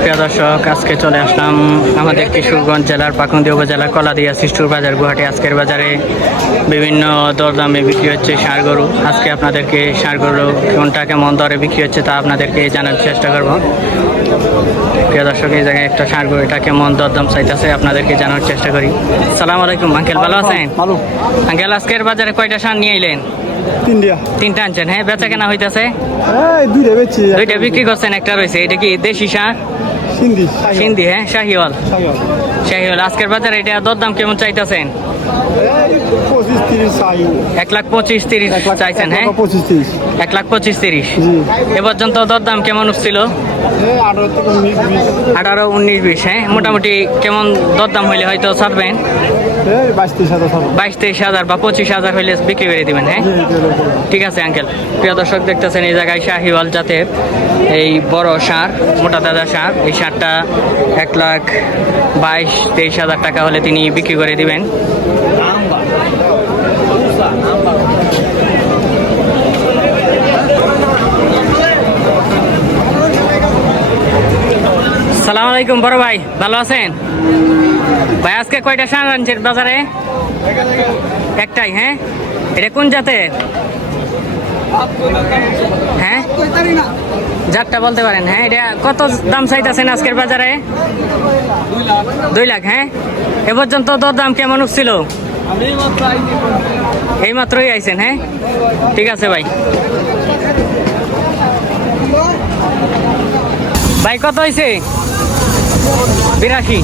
প্রিয় দর্শক আজকে চলে আসলাম আমাদের কিশোরগঞ্জ জেলার পাকুন্দি উপজেলার কলাদিয়া সিস্টুর বাজার গুয়াহাটি। আজকের বাজারে বিভিন্ন দরদামে বিক্রি হচ্ছে ষাঁড় গরু। আজকে আপনাদেরকে ষাঁড় গরু কোনটা কেমন দরে বিক্রি হচ্ছে তা আপনাদেরকে জানার চেষ্টা করব। প্রিয় দর্শক এই জায়গায় একটা গরু এটা কেমন দরদাম চাইতেছে আপনাদেরকে জানার চেষ্টা করি। সালাম আলাইকুম আঙ্কেল ভালো আছেন? আঙ্কেল আজকের বাজারে কয়টা ষাঁড় নিয়ে এলেন? তিন তিনটা আনছেন। হ্যাঁ বেচা কেনা হইতেছে দুইটা বেচছি। দুইটা বিক্রি করছেন একটা রয়েছে এটা কি দেশি ষাঁড় সিন্ধি। সিন্ধি হ্যাঁ শাহিওয়াল। শাহিওয়াল। আজকের বাজারে এটা দরদাম কেমন চাইতেছেন? এক লাখ পঁচিশ তিরিশ চাইছেন হ্যাঁ? এক লাখ পঁচিশ তিরিশ। এ পর্যন্ত দরদাম কেমন উঠছিল? আঠারো উনিশ বিশ। হ্যাঁ? মোটামুটি কেমন দরদাম হইলে হয়তো ছাড়বেন? বাইশ তেইশ হাজার বা পঁচিশ হাজার হইলে বিক্রি করে দিবেন হ্যাঁ। ঠিক আছে আঙ্কেল প্রিয় দর্শক, দেখতেছেন এই জায়গায় শাহিওয়াল জাতের এই বড় সার, মোটা দাদা সার। এই সারটা এক লাখ বাইশ, তেইশ হাজার টাকা হলে তিনি বিক্রি করে দিবেন। সালাম আলাইকুম বড় ভাই, ভালো আছেন? ভাই, আজকে কয়টা সার আনছেন বাজারে? একটাই হ্যাঁ? এটা কোন জাতের? হ্যাঁ? জাতটা বলতে পারেন হ্যাঁ? এটা কত দাম চাইতেছেন আজকের বাজারে? দুই লাখ হ্যাঁ? এ পর্যন্ত তোর দাম কেমন উঠছিল? এই মাত্রই আইছেন হ্যাঁ? ঠিক আছে ভাই। ভাই, কত হয়েছে বিরাশি।